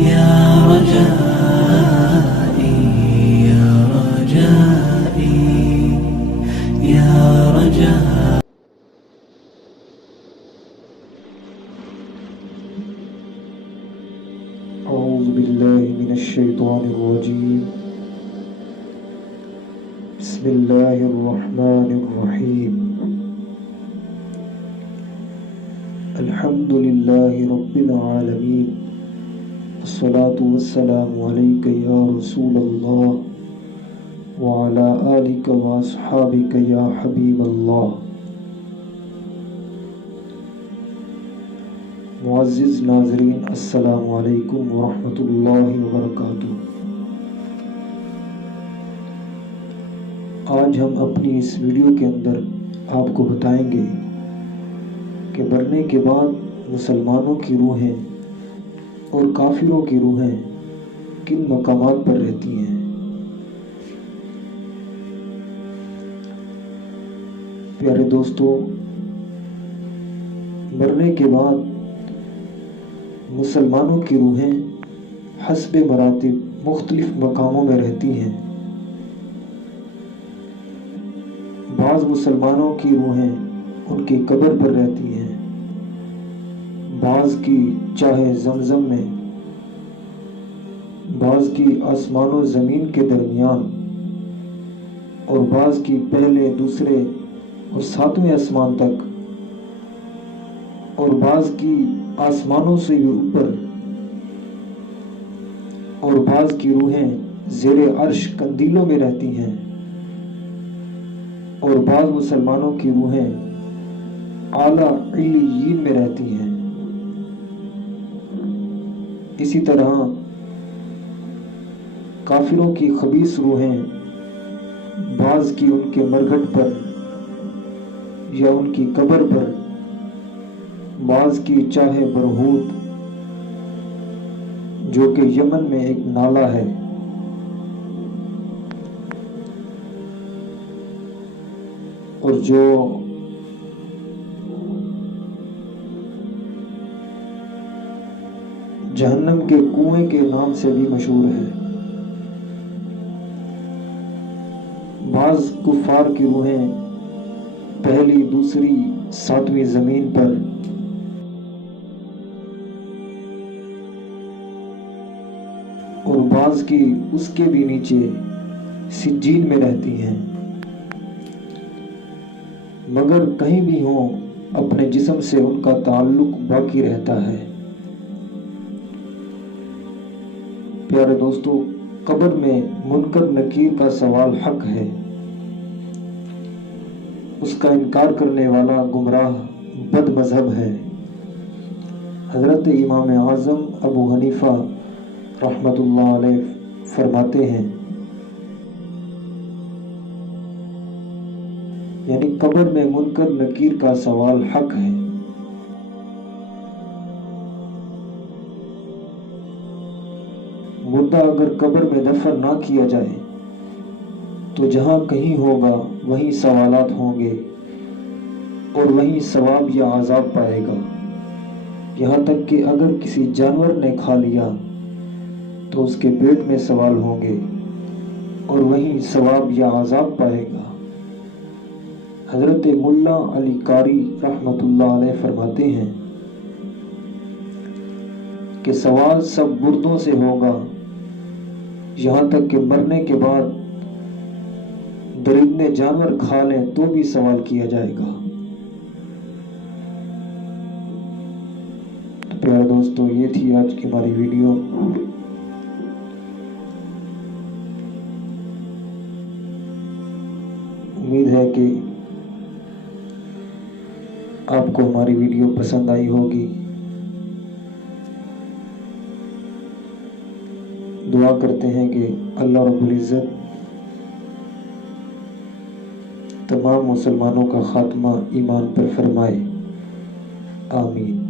يا رجائي يا رجائي يا رجائي. أعوذ بالله من الشيطان الرجيم. بسم الله الرحمن الرحيم. الحمد لله رب العالمين، الصلاة والسلام عليك يا رسول الله وعلى آلك وأصحابك يا حبيب الله. معزز ناظرین، السلام علیکم ورحمۃ اللہ وبرکاتہ۔ آج ہم اپنی اس ویڈیو کے اندر آپ کو بتائیں گے کہ مرنے کے بعد مسلمانوں کی روحیں اور کافروں کی روحیں کن مقامات پر رہتی ہیں۔ پیارے دوستو، مرنے کے بعد مسلمانوں کی روحیں حسب مراتب مختلف مقاموں میں رہتی ہیں۔ بعض مسلمانوں کی روحیں ان کی قبر پر رہتی ہیں، بعض کی چاہے زمزم میں، بعض کی آسمان و زمین کے درمیان، اور بعض کی پہلے، دوسرے اور ساتویں آسمان تک، اور بعض کی آسمانوں سے بھی اوپر، اور بعض کی روحیں زیر عرش قندیلوں میں رہتی ہیں، اور بعض مسلمانوں کی روحیں اعلیٰ علیین میں رہتی ہیں۔ اسی طرح کافروں کی خبیث روحیں بعض کی ان کے مرگھٹ پر یا ان کی قبر پر، بعض کی چاہے برہوت جو کہ یمن میں ایک نالہ ہے، اور جو جہنم کے کنویں کے نام سے بھی مشہور ہے۔ بعض کفار کی روحیں پہلی، دوسری، ساتویں زمین پر، اور بعض کی اس کے بھی نیچے سجین میں رہتی ہیں۔ مگر کہیں بھی ہوں، اپنے جسم سے ان کا تعلق باقی رہتا ہے۔ پیارے دوستو، قبر میں منکر نکیر کا سوال حق ہے۔ اس کا انکار کرنے والا گمراہ بد مذہب ہے۔ حضرت امام اعظم ابو حنیفہ رحمۃ اللہ علیہ فرماتے ہیں، یعنی قبر میں منکر نکیر کا سوال حق ہے۔ مردہ اگر قبر میں دفن نہ کیا جائے تو جہاں کہیں ہوگا وہیں سوالات ہوں گے، اور وہیں ثواب یا عذاب پائے گا۔ یہاں تک کہ اگر کسی جانور نے کھا لیا تو اس کے پیٹ میں سوال ہوں گے، اور وہیں ثواب یا عذاب پائے گا۔ حضرت ملا علی قاری رحمۃ اللہ علیہ فرماتے ہیں کہ سوال سب مردوں سے ہوگا، یہاں تک کہ مرنے کے بعد درندے جانور کھا لیں تو بھی سوال کیا جائے گا۔ تو پیارے دوستو، یہ تھی آج کی ہماری ویڈیو۔ امید ہے کہ آپ کو ہماری ویڈیو پسند آئی ہوگی۔ دعا کرتے ہیں کہ اللہ رب العزت تمام مسلمانوں کا خاتمہ ایمان پر فرمائے، آمین۔